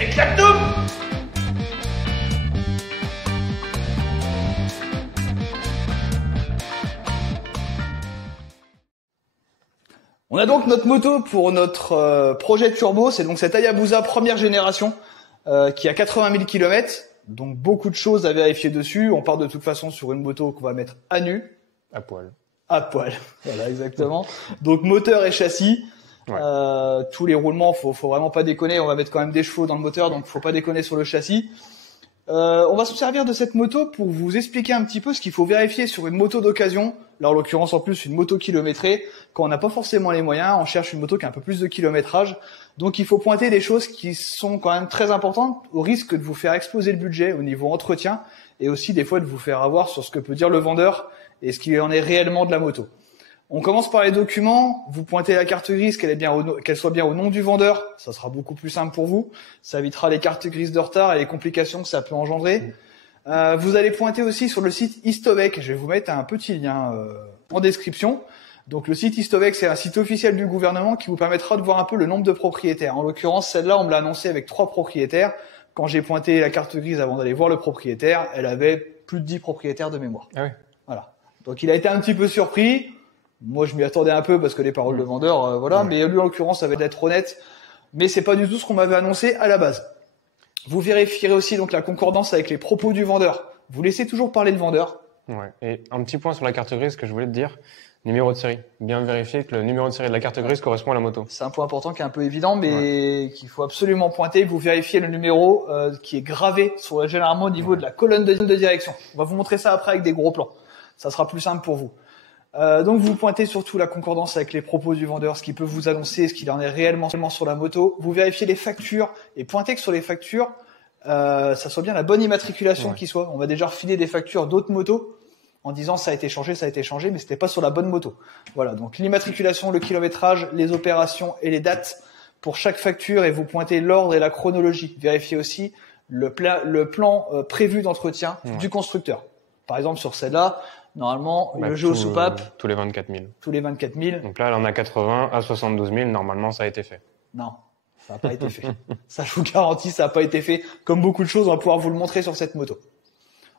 Exactum! On a donc notre moto pour notre projet turbo, c'est donc cette Hayabusa première génération qui a 80 000 km, donc beaucoup de choses à vérifier dessus. On part de toute façon sur une moto qu'on va mettre à nu. À poil. À poil, voilà exactement. Donc moteur et châssis, Ouais. tous les roulements, faut vraiment pas déconner, on va mettre quand même des chevaux dans le moteur, donc faut pas déconner sur le châssis. On va se servir de cette moto pour vous expliquer un petit peu ce qu'il faut vérifier sur une moto d'occasion. Là, en l'occurrence, en plus, une moto kilométrée. Quand on n'a pas forcément les moyens, on cherche une moto qui a un peu plus de kilométrage. Donc, il faut pointer des choses qui sont quand même très importantes, au risque de vous faire exploser le budget au niveau entretien et aussi des fois de vous faire avoir sur ce que peut dire le vendeur et ce qu'il en est réellement de la moto. On commence par les documents. Vous pointez la carte grise, qu'elle soit bien au nom du vendeur. Ça sera beaucoup plus simple pour vous. Ça évitera les cartes grises de retard et les complications que ça peut engendrer. Vous allez pointer aussi sur le site Istovec. Je vais vous mettre un petit lien en description. Donc le site Istovec, c'est un site officiel du gouvernement qui vous permettra de voir un peu le nombre de propriétaires. En l'occurrence, celle-là, on me l'a annoncé avec 3 propriétaires. Quand j'ai pointé la carte grise avant d'aller voir le propriétaire, elle avait plus de 10 propriétaires de mémoire. Ah oui. Voilà. Donc il a été un petit peu surpris. Moi, je m'y attendais un peu parce que les paroles de vendeur, voilà. Mais lui, en l'occurrence, ça va être honnête. Mais c'est pas du tout ce qu'on m'avait annoncé à la base. Vous vérifierez aussi donc la concordance avec les propos du vendeur. Vous laissez toujours parler le vendeur. Ouais. Et un petit point sur la carte grise que je voulais te dire. Numéro de série. Bien vérifier que le numéro de série de la carte grise correspond à la moto. C'est un point important qui est un peu évident, mais qu'il faut absolument pointer. Vous vérifiez le numéro qui est gravé généralement au niveau de la colonne de direction. On va vous montrer ça après avec des gros plans. Ça sera plus simple pour vous. Donc vous pointez surtout la concordance avec les propos du vendeur, ce qui peut vous annoncer ce qu'il en est réellement sur la moto. Vous vérifiez les factures et pointez que sur les factures, ça soit bien la bonne immatriculation qui soit. On va déjà refiler des factures d'autres motos en disant ça a été changé, mais c'était pas sur la bonne moto. Voilà, donc l'immatriculation, le kilométrage, les opérations et les dates pour chaque facture et vous pointez l'ordre et la chronologie. Vérifiez aussi le plan prévu d'entretien du constructeur. Par exemple sur celle-là, normalement, le jeu aux soupapes. Tous les 24 000. Tous les 24 000. Donc là, elle en a 80 à 72 000. Normalement, ça a été fait. Non, ça n'a pas été fait. Ça, je vous garantis, ça n'a pas été fait. Comme beaucoup de choses, on va pouvoir vous le montrer sur cette moto.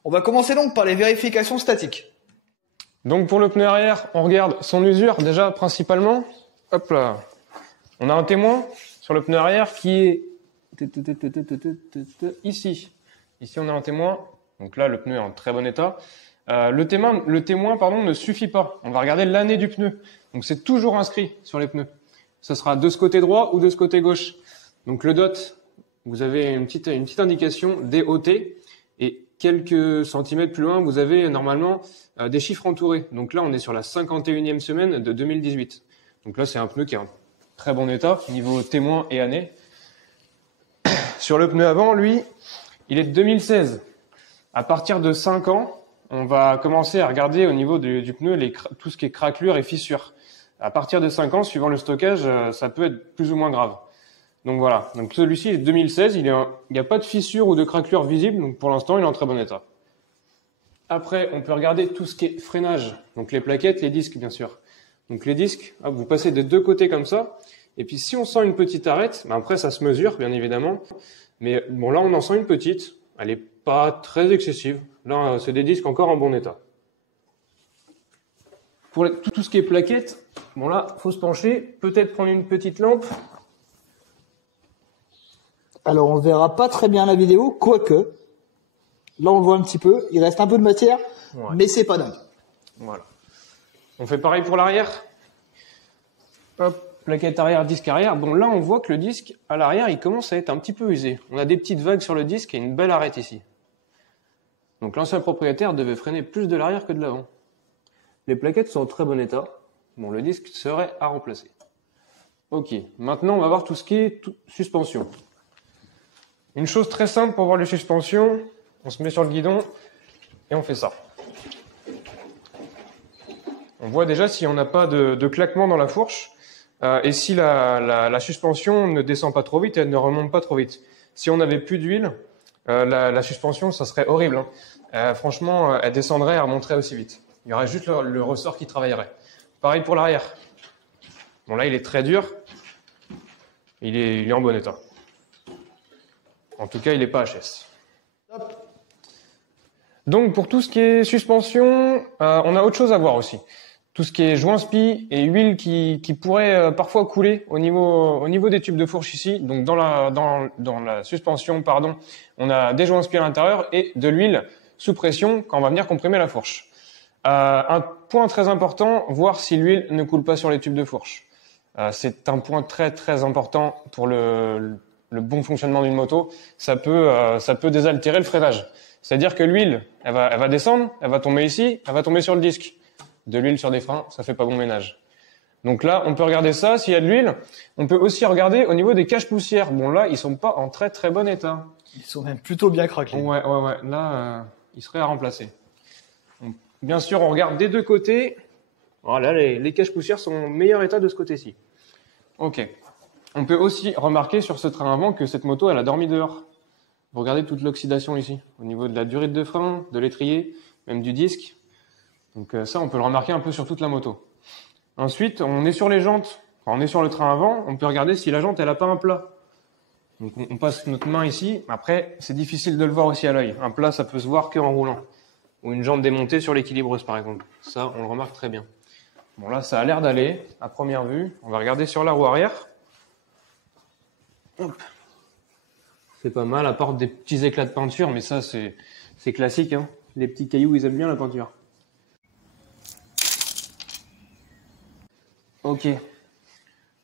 On va commencer donc par les vérifications statiques. Donc pour le pneu arrière, on regarde son usure déjà principalement. Hop là. On a un témoin sur le pneu arrière qui est ici. Ici, on a un témoin. Donc là, le pneu est en très bon état. Le témoin, ne suffit pas. On va regarder l'année du pneu. Donc c'est toujours inscrit sur les pneus. Ce sera de ce côté droit ou de ce côté gauche. Donc le DOT, vous avez une petite indication DOT et quelques centimètres plus loin, vous avez normalement des chiffres entourés. Donc là, on est sur la 51e semaine de 2018. Donc là, c'est un pneu qui est en très bon état, niveau témoin et année. Sur le pneu avant, lui, il est de 2016. À partir de 5 ans, on va commencer à regarder au niveau du pneu tout ce qui est craquelure et fissure. À partir de 5 ans, suivant le stockage, ça peut être plus ou moins grave. Donc voilà. Donc celui-ci est de 2016, il n'y a pas de fissure ou de craquelure visible, donc pour l'instant, il est en très bon état. Après, on peut regarder tout ce qui est freinage, donc les plaquettes, les disques bien sûr. Donc les disques, hop, vous passez des deux côtés comme ça, et puis si on sent une petite arête, après ça se mesure bien évidemment, mais bon là on en sent une petite, elle est pas très excessive. Là, c'est des disques encore en bon état. Pour tout ce qui est plaquettes, bon là, faut se pencher, peut-être prendre une petite lampe. Alors, on verra pas très bien la vidéo, quoique. Là, on le voit un petit peu. Il reste un peu de matière, mais c'est pas dingue. Voilà. On fait pareil pour l'arrière. Hop, plaquette arrière, disque arrière. Bon, là, on voit que le disque, à l'arrière, il commence à être un petit peu usé. On a des petites vagues sur le disque et une belle arête ici. Donc l'ancien propriétaire devait freiner plus de l'arrière que de l'avant. Les plaquettes sont en très bon état. Bon, le disque serait à remplacer. Ok, maintenant on va voir tout ce qui est suspension. Une chose très simple pour voir les suspensions, on se met sur le guidon et on fait ça. On voit déjà si on n'a pas de claquement dans la fourche et si la suspension ne descend pas trop vite et elle ne remonte pas trop vite. Si on n'avait plus d'huile, la suspension, ça serait horrible. Franchement, elle descendrait et remonterait aussi vite. Il y aurait juste le ressort qui travaillerait. Pareil pour l'arrière. Bon là, il est très dur. Il est en bon état. En tout cas, il n'est pas HS. Hop. Donc, pour tout ce qui est suspension, on a autre chose à voir aussi. Tout ce qui est joint spi et huile qui pourrait parfois couler au niveau des tubes de fourche ici. Donc, dans la suspension, pardon, on a des joints spi à l'intérieur et de l'huile sous pression quand on va venir comprimer la fourche. Un point très important, voir si l'huile ne coule pas sur les tubes de fourche. C'est un point très très important pour le bon fonctionnement d'une moto. Ça peut désaltérer le freinage. C'est-à-dire que l'huile, elle va descendre, elle va tomber ici, elle va tomber sur le disque. De l'huile sur des freins, ça fait pas bon ménage. Donc là, on peut regarder ça, s'il y a de l'huile. On peut aussi regarder au niveau des caches-poussières. Bon là, ils sont pas en très très bon état. Ils sont même plutôt bien craqués. Ouais. Là, ils seraient à remplacer. Donc, bien sûr, on regarde des deux côtés. Voilà, les caches-poussières sont au meilleur état de ce côté-ci. Ok. On peut aussi remarquer sur ce train avant que cette moto, elle a dormi dehors. Vous regardez toute l'oxydation ici, au niveau de la durée de frein, de l'étrier, même du disque. Donc ça, on peut le remarquer un peu sur toute la moto. Ensuite, on est sur les jantes. Quand on est sur le train avant, on peut regarder si la jante, elle a pas un plat. Donc on passe notre main ici. Après, c'est difficile de le voir aussi à l'œil. Un plat, ça peut se voir qu'en roulant. Ou une jante démontée sur l'équilibreuse, par exemple. Ça, on le remarque très bien. Bon, là, ça a l'air d'aller, à première vue. On va regarder sur la roue arrière. Hop. C'est pas mal, à part des petits éclats de peinture, mais ça, c'est classique, hein. Les petits cailloux, ils aiment bien la peinture. Ok.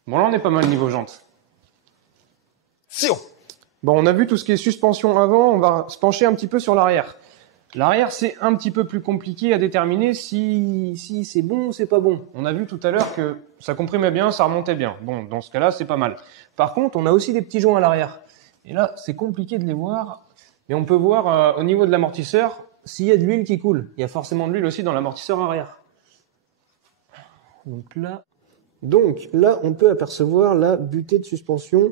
Bon, là, on est pas mal niveau jante. Bon, on a vu tout ce qui est suspension avant, on va se pencher un petit peu sur l'arrière. L'arrière, c'est un petit peu plus compliqué à déterminer si c'est bon ou c'est pas bon. On a vu tout à l'heure que ça comprimait bien, ça remontait bien. Bon, dans ce cas-là, c'est pas mal. Par contre, on a aussi des petits joints à l'arrière. Et là, c'est compliqué de les voir. Mais on peut voir au niveau de l'amortisseur s'il y a de l'huile qui coule. Il y a forcément de l'huile aussi dans l'amortisseur arrière. Donc là, on peut apercevoir la butée de suspension.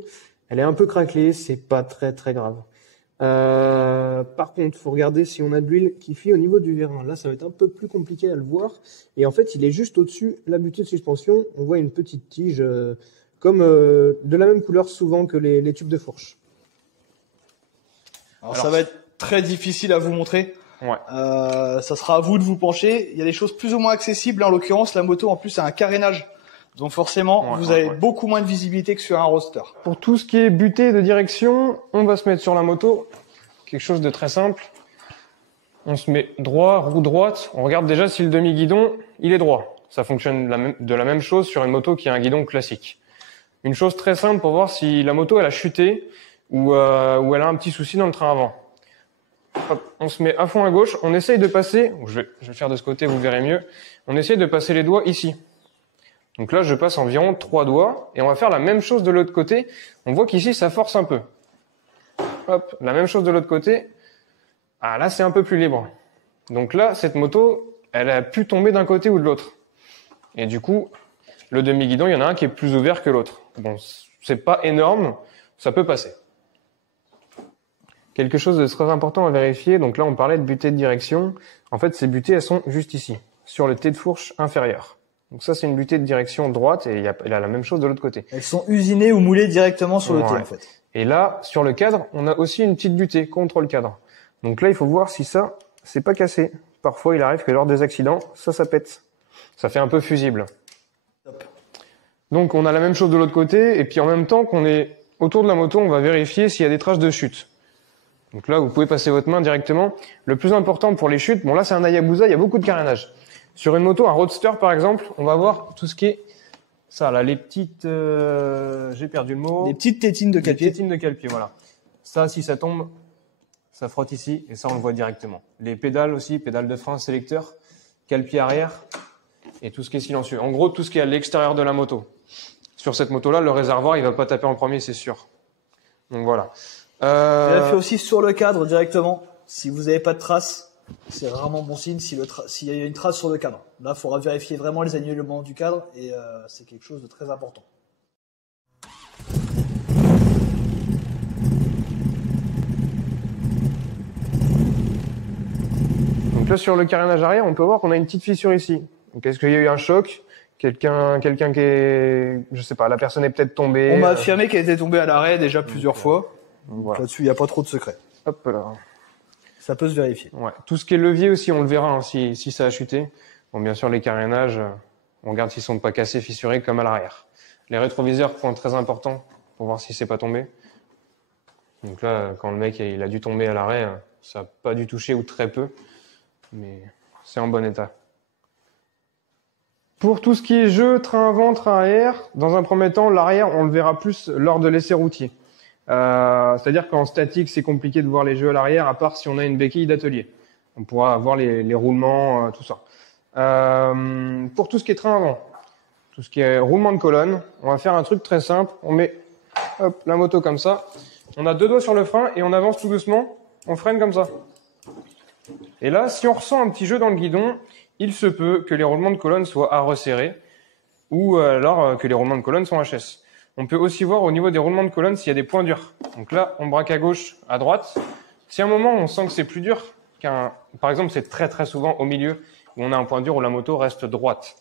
Elle est un peu craquelée, c'est pas très très grave. Par contre, faut regarder si on a de l'huile qui fuit au niveau du vérin. Là, ça va être un peu plus compliqué à le voir. Et en fait, il est juste au-dessus la butée de suspension. On voit une petite tige de la même couleur souvent que les tubes de fourche. Alors ça va être très difficile à vous montrer. Ouais. Ça sera à vous de vous pencher. Il y a des choses plus ou moins accessibles. En l'occurrence, la moto en plus a un carénage. Donc forcément, vous avez beaucoup moins de visibilité que sur un roadster. Pour tout ce qui est butée de direction, on va se mettre sur la moto. Quelque chose de très simple. On se met droit, roue droite. On regarde déjà si le demi-guidon, il est droit. Ça fonctionne de la même chose sur une moto qui a un guidon classique. Une chose très simple pour voir si la moto, elle a chuté ou elle a un petit souci dans le train avant. Hop, on se met à fond à gauche. On essaye de passer, je vais faire de ce côté, vous verrez mieux. On essaye de passer les doigts ici. Donc là, je passe environ 3 doigts et on va faire la même chose de l'autre côté. On voit qu'ici, ça force un peu. Hop, la même chose de l'autre côté. Ah, là, c'est un peu plus libre. Donc là, cette moto, elle a pu tomber d'un côté ou de l'autre. Et du coup, le demi-guidon, il y en a un qui est plus ouvert que l'autre. Bon, c'est pas énorme, ça peut passer. Quelque chose de très important à vérifier. Donc là, on parlait de butée de direction. En fait, ces butées, elles sont juste ici, sur le T de fourche inférieur. Donc ça, c'est une butée de direction droite et il a la même chose de l'autre côté. Elles sont usinées ou moulées directement sur le T, en fait. Et là, sur le cadre, on a aussi une petite butée contre le cadre. Donc là, il faut voir si ça, c'est pas cassé. Parfois, il arrive que lors des accidents, ça pète. Ça fait un peu fusible. Top. Donc, on a la même chose de l'autre côté. Et puis, en même temps qu'on est autour de la moto, on va vérifier s'il y a des traces de chute. Donc là, vous pouvez passer votre main directement. Le plus important pour les chutes, bon là, c'est un Hayabusa, il y a beaucoup de carénage. Sur une moto, un roadster par exemple, on va voir tout ce qui est ça là, les petites, j'ai perdu le mot. Des petites tétines de cale-pied. Des tétines de cale-pied, voilà. Ça, si ça tombe, ça frotte ici et ça on le voit directement. Les pédales aussi, pédales de frein, sélecteur, cale-pied arrière et tout ce qui est silencieux. En gros, tout ce qui est à l'extérieur de la moto. Sur cette moto-là, le réservoir, il va pas taper en premier, c'est sûr. Donc voilà. Vérifiez aussi sur le cadre directement. Si vous n'avez pas de traces, c'est rarement bon signe s'il y a une trace sur le cadre. Là, il faudra vérifier vraiment les alignements du cadre et c'est quelque chose de très important. Donc là, sur le carénage arrière, on peut voir qu'on a une petite fissure ici. Donc est-ce qu'il y a eu un choc? Quelqu'un qui est, je sais pas, la personne est peut-être tombée. On m'a affirmé qu'elle était tombée à l'arrêt déjà plusieurs fois. Voilà. Là-dessus, il n'y a pas trop de secret. Hop là. Ça peut se vérifier. Ouais. Tout ce qui est levier aussi, on le verra hein, si ça a chuté. Bon, bien sûr, les carénages, on regarde s'ils sont pas cassés, fissurés comme à l'arrière. Les rétroviseurs, point très important pour voir si c'est pas tombé. Donc là, quand le mec il a dû tomber à l'arrêt, ça n'a pas dû toucher ou très peu, mais c'est en bon état. Pour tout ce qui est jeu, train avant, train arrière, dans un premier temps, l'arrière, on le verra plus lors de l'essai routier. C'est-à-dire qu'en statique, c'est compliqué de voir les jeux à l'arrière, à part si on a une béquille d'atelier. On pourra voir les roulements, tout ça. Pour tout ce qui est train avant, tout ce qui est roulement de colonne, on va faire un truc très simple. On met hop, la moto comme ça. On a 2 doigts sur le frein et on avance tout doucement. On freine comme ça. Et là, si on ressent un petit jeu dans le guidon, il se peut que les roulements de colonne soient à resserrer ou alors que les roulements de colonne sont HS. On peut aussi voir au niveau des roulements de colonne s'il y a des points durs. Donc là, on braque à gauche, à droite. Si à un moment, on sent que c'est plus dur par exemple, c'est très très souvent au milieu où on a un point dur où la moto reste droite.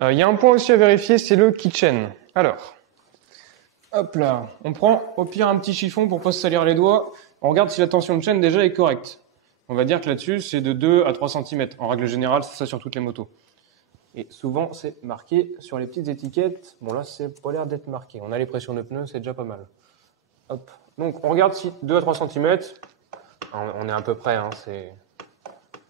Il y a un point aussi à vérifier, c'est le keychain. Alors, hop là, on prend au pire un petit chiffon pour pas se salir les doigts. On regarde si la tension de chaîne déjà est correcte. On va dire que là-dessus, c'est de 2 à 3 cm. En règle générale, c'est ça sur toutes les motos. Et souvent, c'est marqué sur les petites étiquettes. Bon, là, c'est pas l'air d'être marqué. On a les pressions de pneus, c'est déjà pas mal. Hop. Donc, on regarde si 2 à 3 cm. On est à peu près, hein,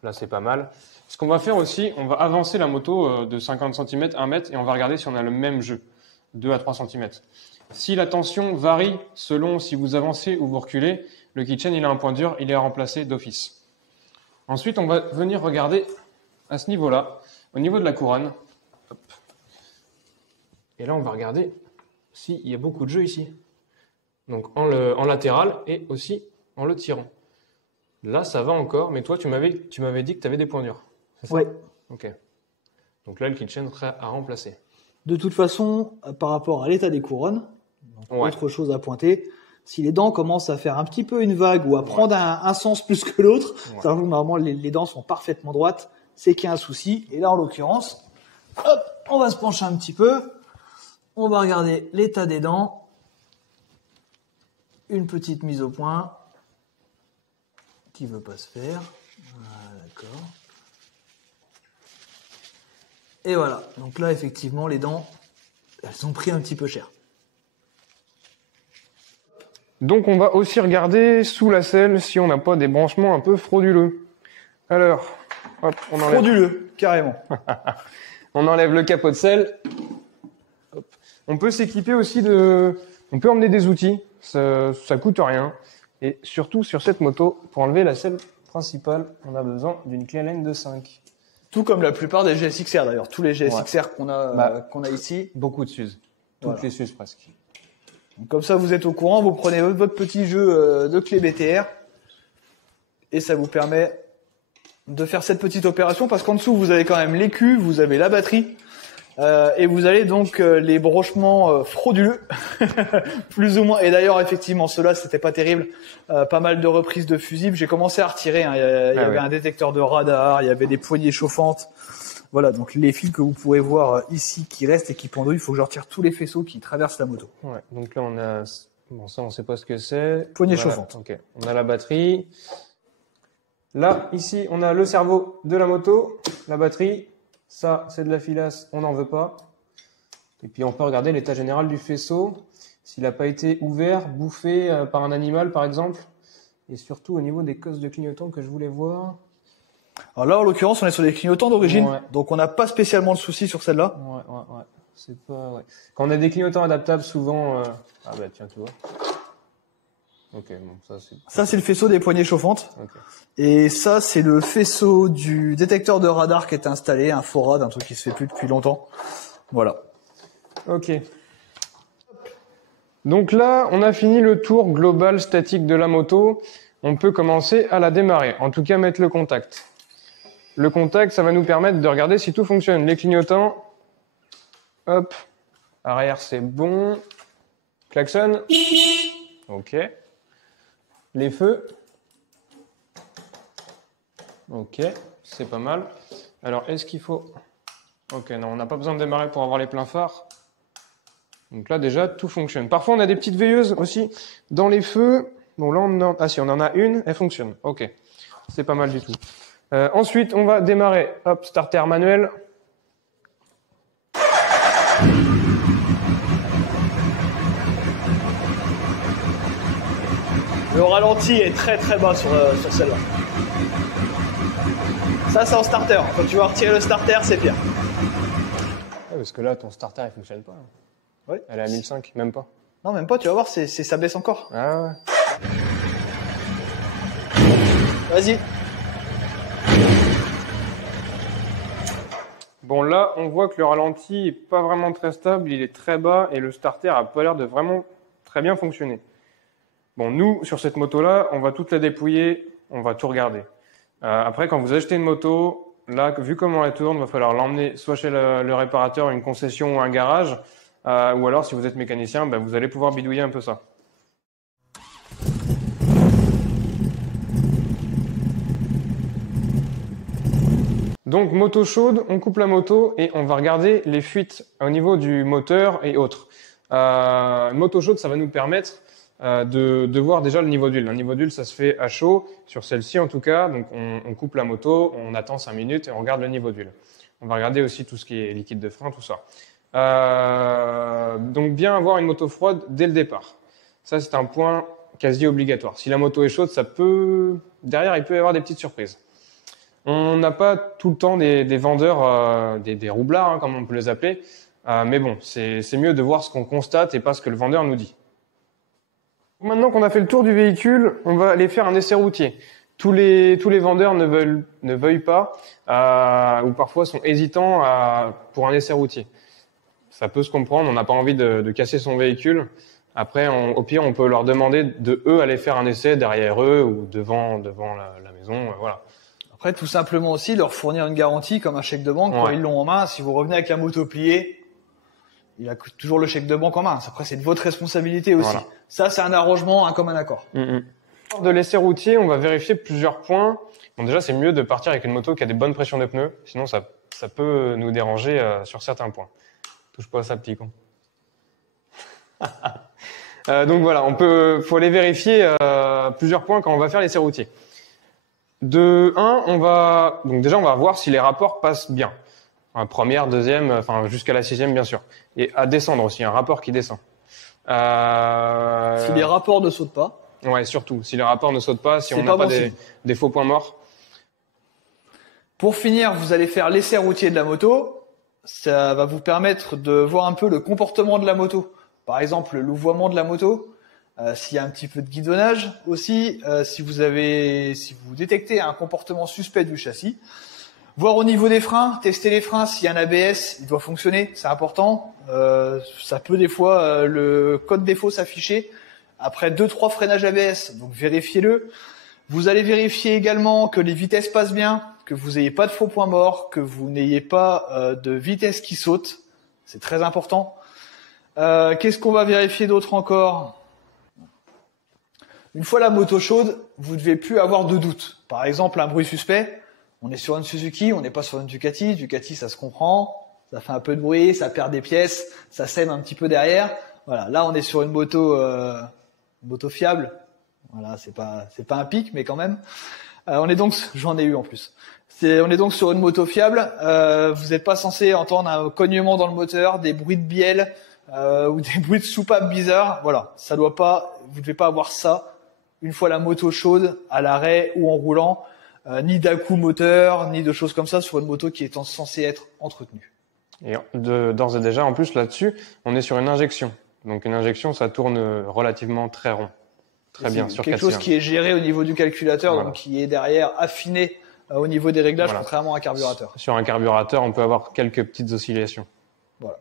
là, c'est pas mal. Ce qu'on va faire aussi, on va avancer la moto de 50 cm, 1 mètre, et on va regarder si on a le même jeu, 2 à 3 cm. Si la tension varie selon si vous avancez ou vous reculez, le keychain, il a un point dur, il est remplacé d'office. Ensuite, on va venir regarder à ce niveau-là, au niveau de la couronne. Hop. Et là, on va regarder s'il y a beaucoup de jeu ici. Donc en latéral et aussi en le tirant. Là, ça va encore, mais toi, tu m'avais dit que tu avais des points durs. Oui. Ok. Donc là, le keychain serait à remplacer. De toute façon, par rapport à l'état des couronnes, autre chose à pointer, si les dents commencent à faire un petit peu une vague ou à prendre un sens plus que l'autre, c'est-à-dire que normalement les dents sont parfaitement droites, c'est qu'il y a un souci. Et là, en l'occurrence, hop, on va se pencher un petit peu, on va regarder l'état des dents, une petite mise au point qui veut pas se faire. Voilà, d'accord. Et voilà, donc là effectivement les dents, elles ont pris un petit peu cher. Donc on va aussi regarder sous la selle si on n'a pas des branchements un peu frauduleux. Alors, hop, on enlève. Frauduleux, carrément. On enlève le capot de selle. Hop. On peut s'équiper aussi on peut emmener des outils, ça coûte rien. Et surtout sur cette moto, pour enlever la selle principale, on a besoin d'une clé Allen de 5. Tout comme la plupart des GSXR d'ailleurs, tous les GSXR qu'on a ici. Beaucoup de Suze, toutes les Suze presque. Donc, comme ça vous êtes au courant, vous prenez votre petit jeu de clé BTR et ça vous permet de faire cette petite opération parce qu'en dessous vous avez quand même l'écu, vous avez la batterie et vous avez donc les brochements frauduleux plus ou moins. Et d'ailleurs effectivement ceux-là c'était pas terrible, pas mal de reprises de fusibles. J'ai commencé à retirer, hein. Il y avait un détecteur de radar, il y avait des poignées chauffantes. Voilà, donc les fils que vous pourrez voir ici qui restent et qui pendouillent, il faut que je retire tous les faisceaux qui traversent la moto. Ouais, donc là on a, bon ça on sait pas ce que c'est. Poignée chauffante. Ok, on a la batterie. Là, ici, on a le cerveau de la moto, la batterie. Ça, c'est de la filasse, on n'en veut pas. Et puis, on peut regarder l'état général du faisceau, s'il n'a pas été ouvert, bouffé par un animal, par exemple. Et surtout, au niveau des cosses de clignotants que je voulais voir. Alors là, en l'occurrence, on est sur des clignotants d'origine. Ouais. Donc, on n'a pas spécialement le souci sur celle-là. Ouais. C'est pas, ouais. Quand on a des clignotants adaptables, souvent, ah bah, tiens, tu vois. Ok, bon, ça c'est le faisceau des poignées chauffantes. Okay. Et ça, c'est le faisceau du détecteur de radar qui est installé, un FORAD, un truc qui se fait plus depuis longtemps. Voilà. Ok. Donc là, on a fini le tour global statique de la moto. On peut commencer à la démarrer. En tout cas, mettre le contact. Le contact, ça va nous permettre de regarder si tout fonctionne. Les clignotants. Hop. Arrière, c'est bon. Klaxon. Ok. Les feux. Ok, c'est pas mal. Alors, est-ce qu'il faut... Ok, non, on n'a pas besoin de démarrer pour avoir les pleins phares. Donc là déjà tout fonctionne. Parfois on a des petites veilleuses aussi dans les feux. Bon là on en a une, elle fonctionne. Ok, c'est pas mal du tout. Ensuite on va démarrer. Hop, starter manuel. Le ralenti est très très bas sur celle-là. Ça c'est en starter. Quand tu vas retirer le starter, c'est pire. Ouais, parce que là ton starter il fonctionne pas. Oui. Elle est à 1005, même pas. Non, même pas, tu vas voir, ça baisse encore. Ah ouais. Vas-y. Bon là, on voit que le ralenti est pas vraiment très stable, il est très bas et le starter a pas l'air de vraiment très bien fonctionner. Bon, nous, sur cette moto-là, on va toute la dépouiller, on va tout regarder. Après, quand vous achetez une moto, là, vu comment elle tourne, il va falloir l'emmener soit chez le réparateur, une concession ou un garage, ou alors si vous êtes mécanicien, ben, vous allez pouvoir bidouiller un peu ça. Donc moto chaude, on coupe la moto et on va regarder les fuites au niveau du moteur et autres. Moto chaude, ça va nous permettre de voir déjà le niveau d'huile. Le niveau d'huile, ça se fait à chaud, sur celle-ci en tout cas. Donc on coupe la moto, on attend 5 minutes et on regarde le niveau d'huile. On va regarder aussi tout ce qui est liquide de frein, tout ça. Donc bien avoir une moto froide dès le départ. Ça, c'est un point quasi obligatoire. Si la moto est chaude, derrière, il peut y avoir des petites surprises. On n'a pas tout le temps des vendeurs, des roublards, hein, comme on peut les appeler. Mais bon, c'est mieux de voir ce qu'on constate et pas ce que le vendeur nous dit. Maintenant qu'on a fait le tour du véhicule, on va aller faire un essai routier. Tous les vendeurs ne veuillent pas, ou parfois sont hésitants pour un essai routier. Ça peut se comprendre, on n'a pas envie de casser son véhicule. Après, au pire, on peut leur demander de eux aller faire un essai derrière eux ou devant la maison, voilà. Après, tout simplement aussi, leur fournir une garantie comme un chèque de banque quand ils l'ont en main. Si vous revenez avec la moto pliée, il a toujours le chèque de banque en main. Après, c'est de votre responsabilité aussi. Voilà. Ça, c'est un arrangement, un commun accord. Lors de l'essai routier, on va vérifier plusieurs points. Bon, déjà, c'est mieux de partir avec une moto qui a des bonnes pressions de pneus. Sinon, ça peut nous déranger sur certains points. Touche pas à ça, petit con. Donc voilà, faut aller vérifier plusieurs points quand on va faire l'essai routier. De 1, on va voir si les rapports passent bien. Première, deuxième, enfin jusqu'à la 6e bien sûr. Et à descendre aussi, un rapport qui descend. Si les rapports ne sautent pas. Ouais, surtout. Si les rapports ne sautent pas, si on n'a pas des faux points morts. Pour finir, vous allez faire l'essai routier de la moto. Ça va vous permettre de voir un peu le comportement de la moto. Par exemple, le louvoiement de la moto. S'il y a un petit peu de guidonnage aussi, si vous détectez un comportement suspect du châssis, voir au niveau des freins, tester les freins, s'il y a un ABS, il doit fonctionner, c'est important. Ça peut des fois le code défaut s'afficher après 2-3 freinages ABS, donc vérifiez-le. Vous allez vérifier également que les vitesses passent bien, que vous n'ayez pas de faux points morts, que vous n'ayez pas de vitesse qui saute, c'est très important. Qu'est-ce qu'on va vérifier d'autre encore ? Une fois la moto chaude, vous ne devez plus avoir de doute. Par exemple, un bruit suspect, on est sur une Suzuki, on n'est pas sur une Ducati. Ducati, ça se comprend, ça fait un peu de bruit, ça perd des pièces, ça sème un petit peu derrière. Voilà, là on est sur une moto fiable. Voilà, c'est pas un pic, mais quand même. J'en ai eu en plus. On est donc sur une moto fiable. Vous n'êtes pas censé entendre un cognement dans le moteur, des bruits de bielle ou des bruits de soupape bizarres. Voilà, vous devez pas avoir ça. Une fois la moto chaude, à l'arrêt ou en roulant, ni d'à-coup moteur, ni de choses comme ça sur une moto qui est censée être entretenue. Et d'ores et déjà, en plus là-dessus, on est sur une injection. Donc une injection, ça tourne relativement très rond. Très bien, sur 4 quelque chose qui est géré au niveau du calculateur, voilà. Donc qui est derrière affiné au niveau des réglages, voilà. Contrairement à un carburateur. Sur un carburateur, on peut avoir quelques petites oscillations. Voilà.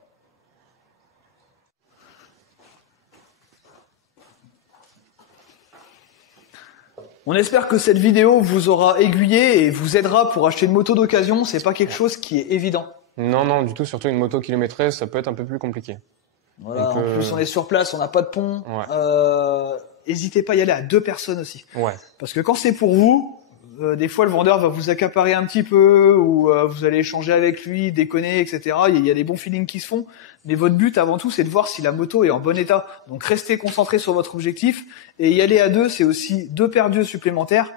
On espère que cette vidéo vous aura aiguillé et vous aidera pour acheter une moto d'occasion. C'est pas quelque chose qui est évident. Non, du tout. Surtout une moto kilométrée, ça peut être un peu plus compliqué. Voilà. En plus, on est sur place, on n'a pas de pont. Ouais. N'hésitez pas à y aller à 2 personnes aussi. Ouais. Parce que quand c'est pour vous, des fois le vendeur va vous accaparer un petit peu ou vous allez échanger avec lui, déconner, etc. Il y a des bons feelings qui se font, mais votre but avant tout c'est de voir si la moto est en bon état. Donc restez concentré sur votre objectif et y aller à deux, c'est aussi 2 paires d'yeux supplémentaires,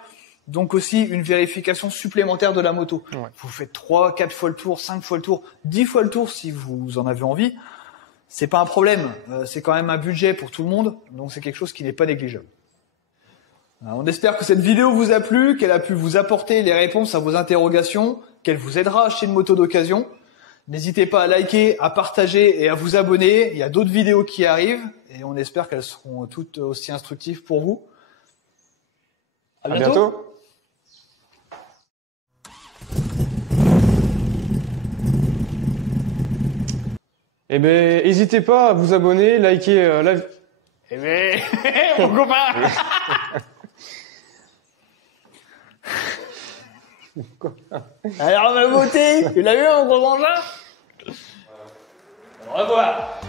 donc aussi une vérification supplémentaire de la moto. Ouais. Vous faites 3, 4 fois le tour, 5 fois le tour, 10 fois le tour si vous en avez envie. C'est pas un problème, c'est quand même un budget pour tout le monde, donc c'est quelque chose qui n'est pas négligeable. On espère que cette vidéo vous a plu, qu'elle a pu vous apporter les réponses à vos interrogations, qu'elle vous aidera à acheter une moto d'occasion. N'hésitez pas à liker, à partager et à vous abonner. Il y a d'autres vidéos qui arrivent et on espère qu'elles seront toutes aussi instructives pour vous. À bientôt. Eh ben, n'hésitez pas à vous abonner, liker la... Eh ben, mon copain. Alors ma beauté, tu l'as vu mon gros engin? Au revoir.